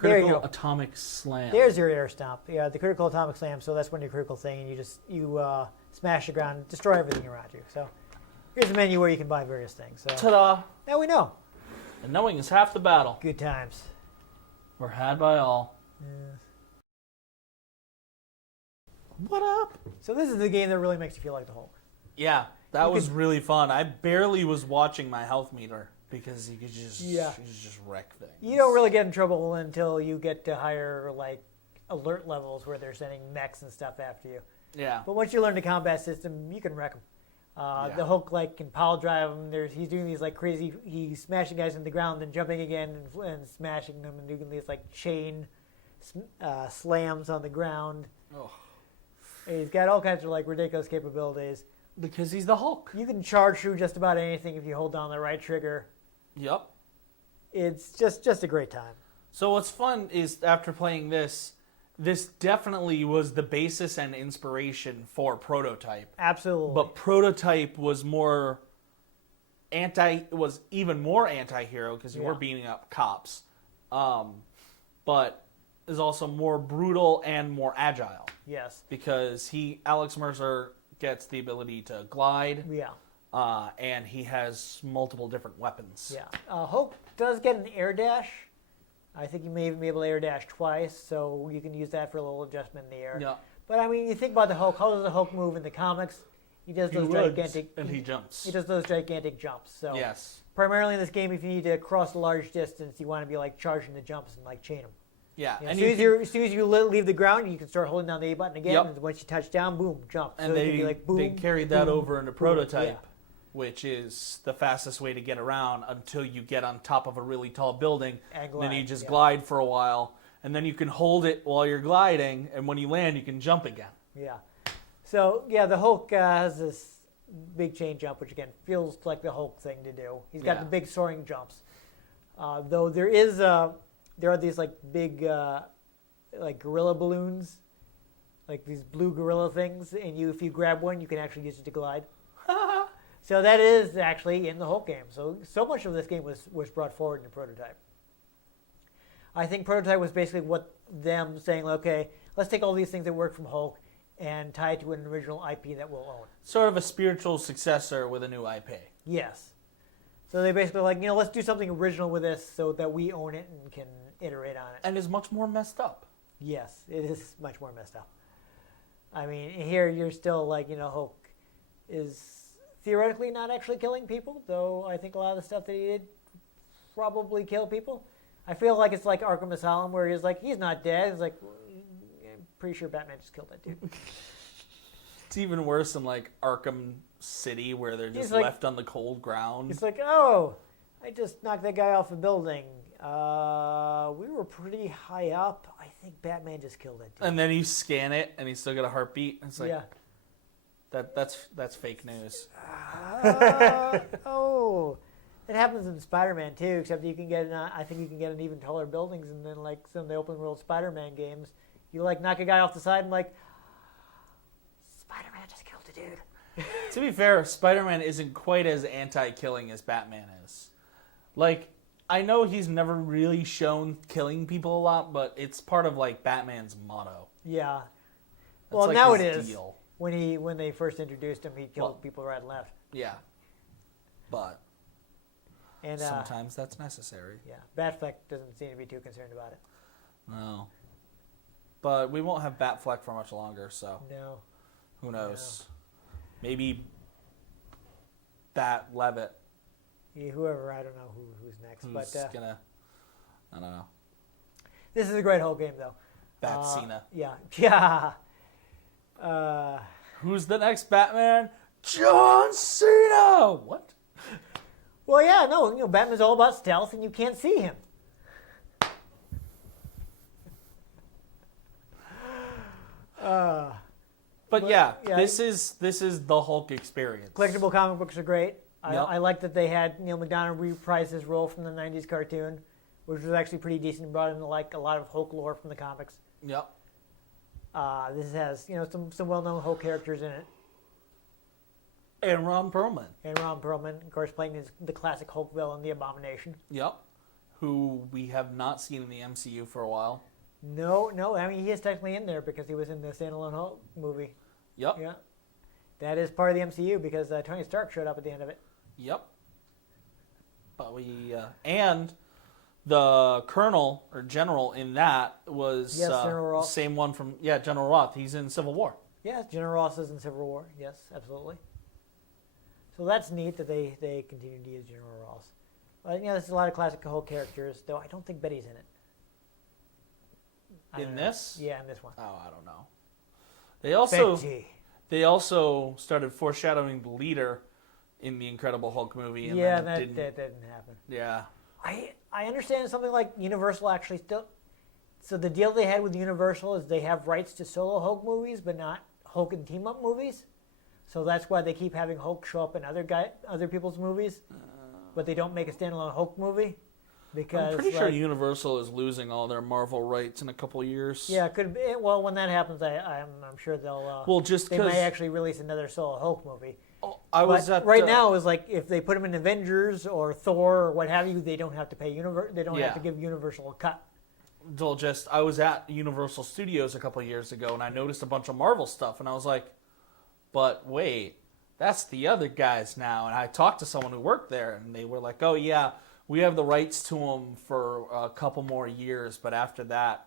There you Critical go. Atomic Slam. There's your air stomp. Yeah, the critical atomic slam. So that's when your critical thing, and you smash the ground, destroy everything around you. So here's a menu where you can buy various things. So Ta-da! now we know. And knowing is half the battle. Good times. We're had by all. What up? So this is the game that really makes you feel like the Hulk. Yeah, that You was could- really fun. I barely was watching my health meter because you could just you just wreck things. You don't really get in trouble until you get to higher like alert levels where they're sending mechs and stuff after you. Yeah. But once you learn the combat system, you can wreck them. The Hulk like can pile drive them. He's doing these like crazy. He's smashing guys in the ground, then jumping again and smashing them, and doing these like chain slams on the ground. Oh. And he's got all kinds of like ridiculous capabilities. Because he's the Hulk. You can charge through just about anything if you hold down the right trigger. Yep. It's just a great time. So what's fun is after playing this definitely was the basis and inspiration for Prototype. Absolutely. But Prototype was even more anti-hero because you were beating up cops. But is also more brutal and more agile. Yes. Because Alex Mercer gets the ability to glide. Yeah. And he has multiple different weapons. Yeah. Hulk does get an air dash. I think you may be able to air dash twice, so you can use that for a little adjustment in the air. Yeah. But I mean, you think about the Hulk. How does the Hulk move in the comics? He does those gigantic. And he jumps. He does those gigantic jumps. So Yes. primarily in this game, if you need to cross a large distance, you want to be like charging the jumps and like chain them. Yeah. You know, And as soon as you leave the ground, you can start holding down the A button again. Yep. And once you touch down, boom, jump. And so it can be like boom. they carried that boom, over into boom, Prototype, yeah. which is the fastest way to get around until you get on top of a really tall building. And Then you glide, just yeah. glide for a while, and then you can hold it while you're gliding, and when you land, you can jump again. Yeah. So, yeah, the Hulk has this big chain jump, which, again, feels like the Hulk thing to do. He's got Yeah. the big soaring jumps. Though there are these, like, big, like, gorilla balloons, like these blue gorilla things, and if you grab one, you can actually use it to glide. So that is actually in the Hulk game. So much of this game was brought forward in Prototype. I think Prototype was basically them saying, okay, let's take all these things that work from Hulk and tie it to an original IP that we'll own. Sort of a spiritual successor with a new IP. Yes. So they basically like, let's do something original with this so that we own it and can iterate on it. And is much more messed up. Yes, it is much more messed up. I mean, here you're still like, Hulk is theoretically not actually killing people, though I think a lot of the stuff that he did probably kill people. I feel like it's like Arkham Asylum where he's like, he's not dead. It's like, I'm pretty sure Batman just killed that dude. It's even worse than like Arkham City where they're just like- left on the cold ground. It's like, oh, I just knocked that guy off a building. We were pretty high up. I think Batman just killed that dude. And then you scan it and he's still got a heartbeat. It's like Yeah. that's fake news. Oh, it happens in Spider-Man too. Except you can get, I think you can get an even taller buildings, and then like some of the open world Spider-Man games, you like knock a guy off the side and like, Spider-Man just killed a dude. To be fair, Spider-Man isn't quite as anti-killing as Batman is. Like, I know he's never really shown killing people a lot, but it's part of like Batman's motto. Yeah. That's Well, like now it his is. deal. When they first introduced him, he killed Well- people right and left. Yeah. But And sometimes that's necessary. yeah, Batfleck doesn't seem to be too concerned about it. No. But we won't have Batfleck for much longer, so No. who knows? Maybe Bat Levitt, Whoever, I don't know who's next, who's but gonna, I don't know, this is a great whole game though. Bat Cena. Yeah, yeah. Who's the next Batman? John Cena! What? Well, yeah, no, Batman's all about stealth, and you can't see him. But yeah, yeah. this is the Hulk experience. Collectible comic books are great. Yep. I like that they had Neil McDonough reprise his role from the '90s cartoon, which was actually pretty decent and brought in like a lot of Hulk lore from the comics. Yep. This has some well-known Hulk characters in it. And Ron Perlman. And Ron Perlman, of course, playing the classic Hulk villain, the Abomination. Yep. Who we have not seen in the MCU for a while. No. I mean, he is technically in there because he was in the standalone Hulk movie. Yep. Yeah. That is part of the MCU because Tony Stark showed up at the end of it. Yep. But we and the Colonel or General in that was General Ross. same one from General Roth. He's in Civil War. Yeah, General Ross is in Civil War. Yes, absolutely. So that's neat that they continue to use General Ross. There's a lot of classic Hulk characters, though I don't think Betty's in it. In this? Yeah, in this one. Oh, I don't know. Betty. They also started foreshadowing the leader in the Incredible Hulk movie. And Yeah, then that didn't happen. Yeah. I understand something like Universal actually still. So the deal they had with Universal is they have rights to solo Hulk movies, but not Hulk and team up movies. So that's why they keep having Hulk show up in other people's movies, but they don't make a standalone Hulk movie. Because I'm pretty sure Universal is losing all their Marvel rights in a couple of years. Yeah, it could be. Well, when that happens, I'm sure they'll. They may actually release another solo Hulk movie. Right now is like if they put them in Avengers or Thor or what have you, they don't have to pay They don't have to give Universal a cut. I was at Universal Studios a couple of years ago and I noticed a bunch of Marvel stuff and I was like, but wait, that's the other guys now. And I talked to someone who worked there and they were like, oh yeah, we have the rights to them for a couple more years, but after that,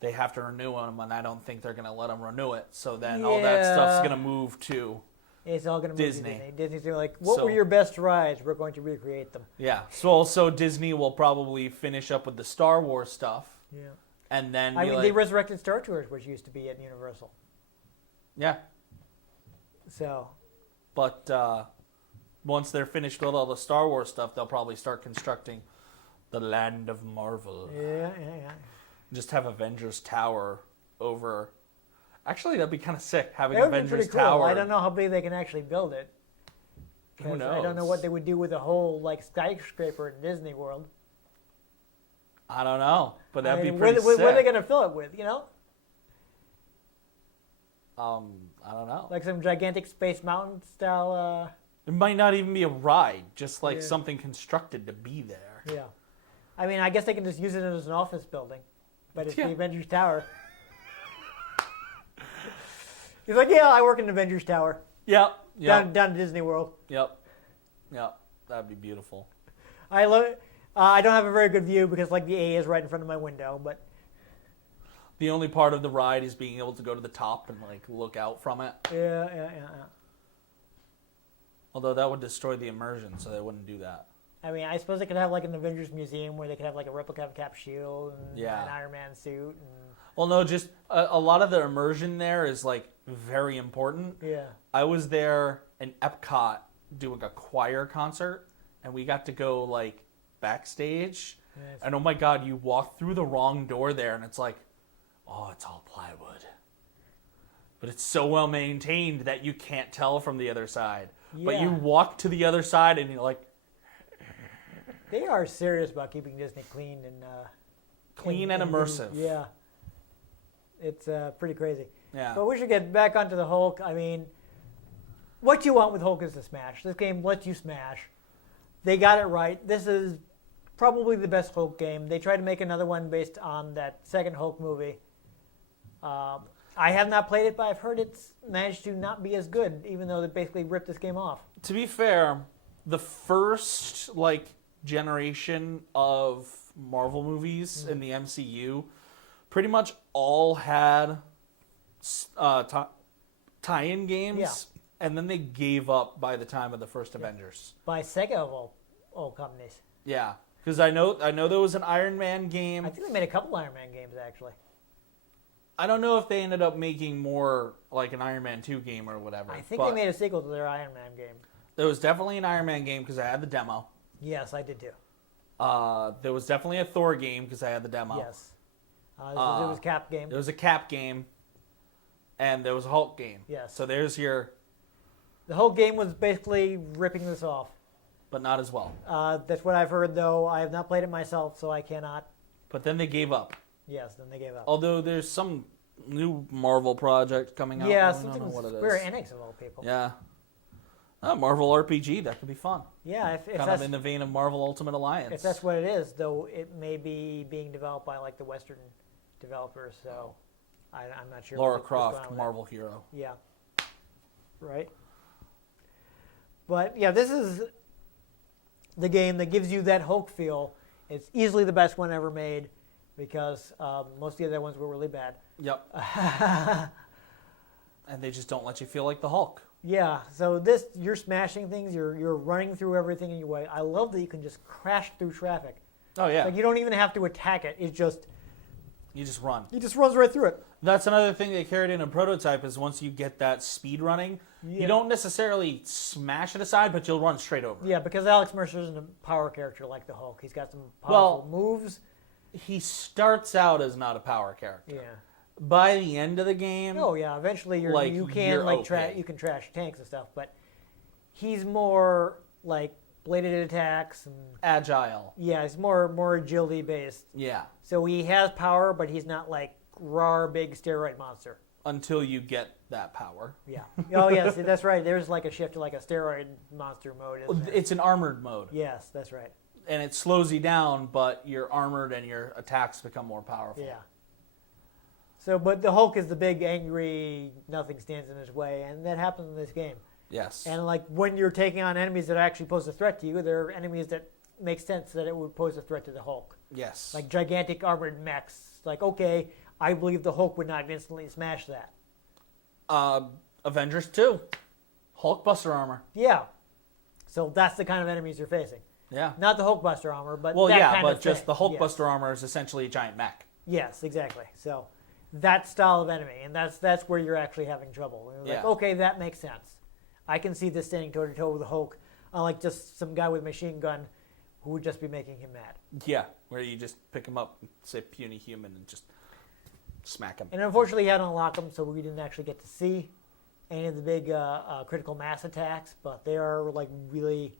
they have to renew them, and I don't think they're going to let them renew it. So then all that stuff's going to move to It's all going to move Disney. to Disney. Disney's going to be like, what were your best rides? We're going to recreate them. Yeah. So also Disney will probably finish up with the Star Wars stuff. Yeah. And then they resurrected Star Tours, which used to be at Universal. Yeah. So. But once they're finished with all the Star Wars stuff, they'll probably start constructing the Land of Marvel. Yeah. Just have Avengers Tower over. Actually, that'd be kind of sick, having That would be Avengers pretty cool. Tower. I don't know how big they can actually build it. Who knows? I don't know what they would do with a whole skyscraper in Disney World. I don't know, but that'd be pretty sick. What are they going to fill it with, I don't know. Like some gigantic Space Mountain style... It might not even be a ride, just like something constructed to be there. Yeah. I mean, I guess they can just use it as an office building, but it's the Avengers Tower. He's like, I work in the Avengers Tower. Yep. Down to Disney World. Yep. That'd be beautiful. I love it. I don't have a very good view because the A is right in front of my window, but the only part of the ride is being able to go to the top and look out from it. Yeah. Although that would destroy the immersion, so they wouldn't do that. I mean, I suppose they could have an Avengers museum where they could have a replica of Cap Shield and an Iron Man suit. Well, no, just a lot of the immersion there is very important. Yeah. I was there in Epcot doing a choir concert, and we got to go backstage. Yes. And oh my God, you walk through the wrong door there, and it's it's all plywood. But it's so well maintained that you can't tell from the other side. Yeah. But you walk to the other side, and you're like. They are serious about keeping Disney clean and immersive. Yeah, it's pretty crazy. Yeah. But we should get back onto the Hulk. I mean, what you want with Hulk is to smash. This game lets you smash. They got it right. This is probably the best Hulk game. They tried to make another one based on that second Hulk movie. I have not played it, but I've heard it's managed to not be as good, even though they basically ripped this game off. To be fair, the first generation of Marvel movies in the MCU pretty much all had tie-in games, and then they gave up by the time of the first Avengers. By Sega of all companies. Yeah, because I know there was an Iron Man game. I think they made a couple Iron Man games actually. I don't know if they ended up making more an Iron Man 2 game or whatever. I think they made a sequel to their Iron Man game. There was definitely an Iron Man game because I had the demo. Yes, I did too. There was definitely a Thor game because I had the demo. Yes. There was a Cap game. There was a Cap game. And there was a Hulk game. Yes. So there's your... The Hulk game was basically ripping this off. But not as well. That's what I've heard, though. I have not played it myself, so I cannot. But then they gave up. Yes, then they gave up. Although there's some new Marvel project coming out. Yeah, I don't know what it is. Square Enix of all people. Yeah. Marvel RPG, that could be fun. Yeah, if Kind of that's in the vein of Marvel Ultimate Alliance. if that's what it is, though, it may be being developed by like the Western developers. So I'm not sure. Lara what's going on Croft, with Marvel hero. that. Yeah. Right. But yeah, this is the game that gives you that Hulk feel. It's easily the best one ever made because most of the other ones were really bad. Yep. And they just don't let you feel like the Hulk. Yeah, so you're smashing things, you're running through everything in your way. I love that you can just crash through traffic. Oh, yeah. Like you don't even have to attack it. It's just You just run. he just runs right through it. That's another thing they carried in a prototype is once you get that speed running, Yeah. you don't necessarily smash it aside, but you'll run straight over. Yeah, because Alex Mercer isn't a power character like the Hulk. He's got some powerful moves. He starts out as not a power character. Yeah. By the end of the game, Oh yeah, eventually you you're can okay. you can trash tanks and stuff, but he's more like bladed attacks and agile. yeah, he's more agility based. Yeah. So he has power, but he's not like raw big steroid monster. Until you get that power. Yeah. Oh yes, that's right. There's like a shift to like a steroid monster mode. Isn't there? It's an armored mode. Yes, that's right. And it slows you down, but you're armored and your attacks become more powerful. Yeah. So, but the Hulk is the big, angry, nothing stands in his way, and that happens in this game. Yes. And like when you're taking on enemies that actually pose a threat to you, they're enemies that make sense that it would pose a threat to the Hulk. Yes. Like gigantic armored mechs. Like, okay, I believe the Hulk would not instantly smash that. Avengers 2. Hulkbuster armor. Yeah. So that's the kind of enemies you're facing. Yeah. Not the Hulkbuster armor, but Well, that yeah, kind but of just thing. the Hulkbuster Yes. armor is essentially a giant mech. Yes, exactly. So that style of enemy, and that's where you're actually having trouble. You're like, Yeah. okay, that makes sense. I can see this standing toe to toe with the Hulk, unlike just some guy with a machine gun who would just be making him mad. Yeah, where you just pick him up, say puny human, and just smack him. And unfortunately, he had to unlock them, so we didn't actually get to see any of the big critical mass attacks, but they are like really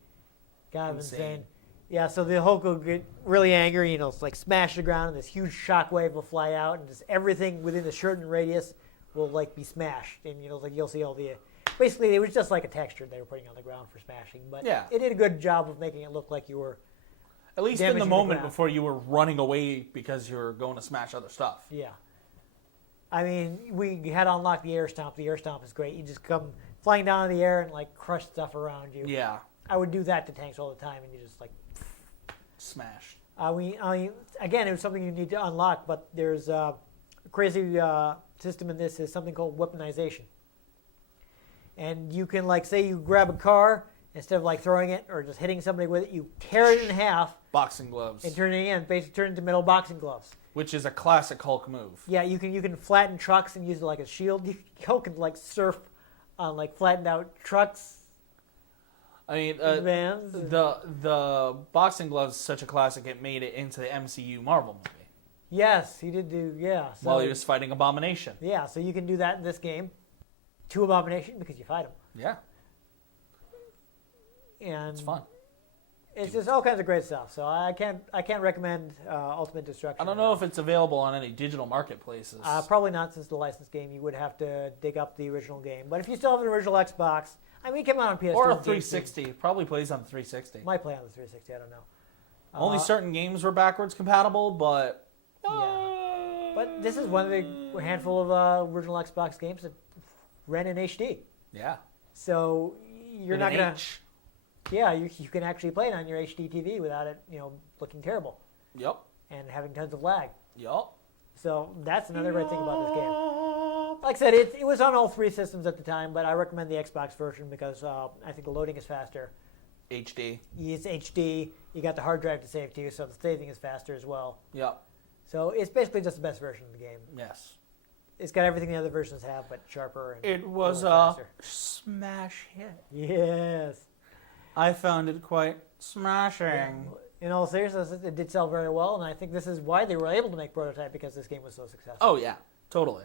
kind of insane. Yeah, so the Hulk will get really angry, it's like smash the ground, and this huge shockwave will fly out, and just everything within a certain radius will like be smashed, and like you'll see all the. Basically, it was just like a texture they were putting on the ground for smashing, but Yeah. it did a good job of making it look like you were. At least in the damaging the moment ground. before you were running away because you were going to smash other stuff. Yeah. I mean, we had to unlock the air stomp. The air stomp is great. You just come flying down in the air and like crush stuff around you. Yeah, I would do that to tanks all the time, and you just like. smashed. I mean, again, it was something you need to unlock, but there's a crazy system in this is something called weaponization. And you can, like, say you grab a car, instead of, like, throwing it or just hitting somebody with it, you tear it in half Boxing gloves, and turn it in, basically turn it into metal boxing gloves. which is a classic Hulk move. Yeah, you can flatten trucks and use it like a shield. You can, like, surf on, like, flattened out trucks, I mean, vans. the boxing gloves is such a classic. It made it into the MCU Marvel movie Yes, he did do, yeah. So, while he was fighting Abomination. yeah, so you can do that in this game. To Abomination because you fight him. Yeah, And it's fun. It's just all kinds of great stuff. So I can't recommend Ultimate Destruction. I don't know if it's available on any digital marketplaces. Probably not, since the licensed game. You would have to dig up the original game. But if you still have an original Xbox, I mean, it came out on PS2. or a and 360. Probably plays on 360. Might play on the 360. I don't know. Only certain games were backwards compatible, but Yeah. But this is one of the handful of original Xbox games that ran in HD. yeah, So you're With not an gonna. H. Yeah, you can actually play it on your HD TV without it, looking terrible Yep. and having tons of lag. Yup. So that's another great thing about this game. Like I said, it was on all three systems at the time, but I recommend the Xbox version because I think the loading is faster. HD. It's HD. You got the hard drive to save to, so the saving is faster as well. Yep. So it's basically just the best version of the game. Yes. It's got everything the other versions have, but sharper and It was a little a faster. smash hit. Yes. I found it quite smashing. In all seriousness, it did sell very well, and I think this is why they were able to make Prototype, because this game was so successful. Oh yeah, totally.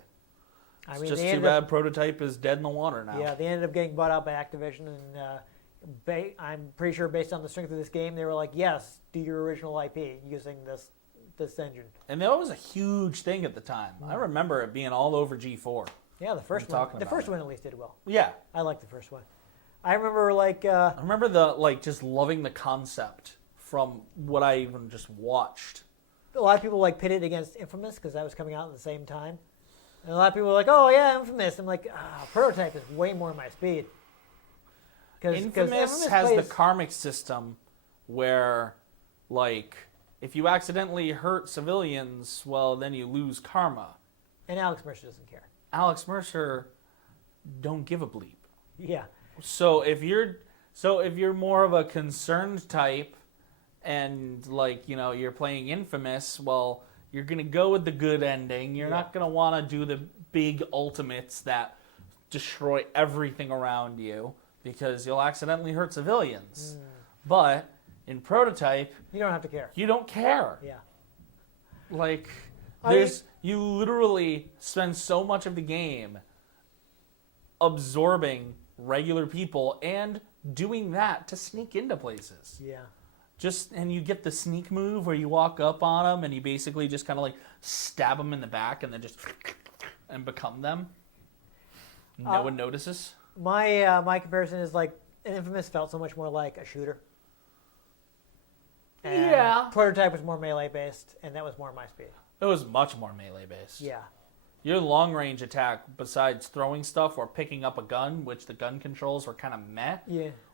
I It's mean, just they too ended up- bad Prototype is dead in the water now. Yeah, they ended up getting bought out by Activision, and I'm pretty sure based on the strength of this game, they were like, yes, do your original IP using this engine. And that was a huge thing at the time. I remember it being all over G4. Yeah, the first We're one. talking The about first it. one at least did well. Yeah. I like the first one. I remember I remember the just loving the concept from what I even just watched. a lot of people pitted against Infamous because that was coming out at the same time. And a lot of people were like, "Oh yeah, Infamous." I'm like, Prototype is way more my speed. Infamous has the karmic system where, if you accidentally hurt civilians, well, then you lose karma. And Alex Mercer doesn't care. Alex Mercer don't give a bleep. Yeah. So if you're more of a concerned type, and you're playing Infamous, well, you're gonna go with the good ending. You're not gonna want to do the big ultimates that destroy everything around you because you'll accidentally hurt civilians. But in Prototype, You don't have to care. you don't care. Yeah. You literally spend so much of the game absorbing regular people and doing that to sneak into places. Yeah. And you get the sneak move where you walk up on them and you basically just kind of stab them in the back and then just and become them. No one notices. My comparison is Infamous felt so much more like a shooter. And Yeah. Prototype was more melee based, and that was more my speed. It was much more melee based. Yeah. Your long range attack, besides throwing stuff or picking up a gun, which the gun controls were kind of meh,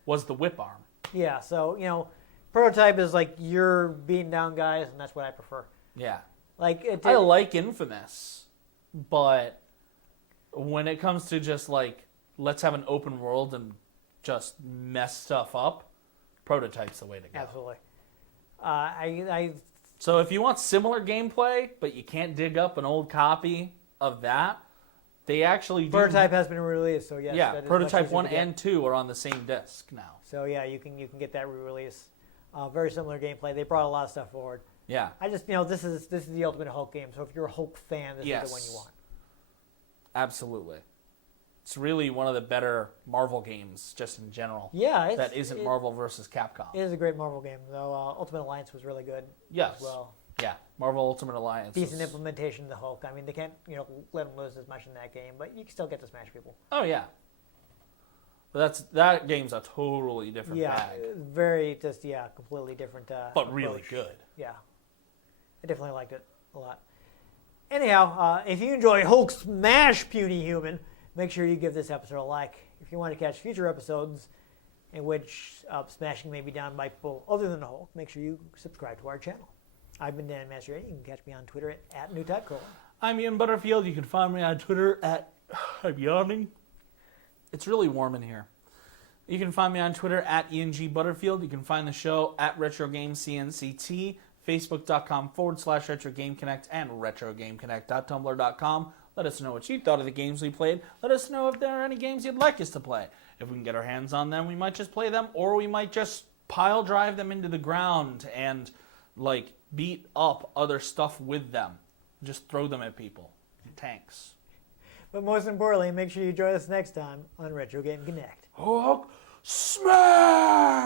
was the whip arm. Yeah. So Prototype is you're beating down guys, and that's what I prefer. Yeah. I like Infamous, but when it comes to just let's have an open world and just mess stuff up, Prototype's the way to go. Absolutely. So if you want similar gameplay, but you can't dig up an old copy of that, they actually do. Prototype has been released, so yes. Yeah, that is Prototype much easier 1 to get. and 2 are on the same disc now. So yeah, you can get that re-release. Very similar gameplay. They brought a lot of stuff forward. Yeah. I just this is the ultimate Hulk game. So if you're a Hulk fan, this is the one you want. Absolutely. It's really one of the better Marvel games, just in general. Yeah, that isn't Marvel versus Capcom. It is a great Marvel game, though. Ultimate Alliance was really good. Yes. As well. Yeah, Marvel Ultimate Alliance. Decent implementation of the Hulk. I mean, they can't let him lose as much in that game, but you can still get to smash people. Oh yeah. But that game's a totally different bag. Very completely different. But really good. Yeah, I definitely liked it a lot. Anyhow, if you enjoy Hulk Smash Puny Human, make sure you give this episode a like. If you want to catch future episodes in which smashing may be done by people other than the Hulk, make sure you subscribe to our channel. I've been Dan Mastriani. You can catch me on Twitter at NewTypeColon. I'm Ian Butterfield. You can find me on Twitter at... I'm yawning. It's really warm in here. You can find me on Twitter at Ian G. Butterfield. You can find the show at RetroGameCNCT, Facebook.com/RetroGameConnect, and RetroGameConnect.tumblr.com. Let us know what you thought of the games we played. Let us know if there are any games you'd like us to play. If we can get our hands on them, we might just play them, or we might just pile drive them into the ground and beat up other stuff with them. Just throw them at people. Tanks. But most importantly, make sure you join us next time on Retro Game Connect. Hulk smash!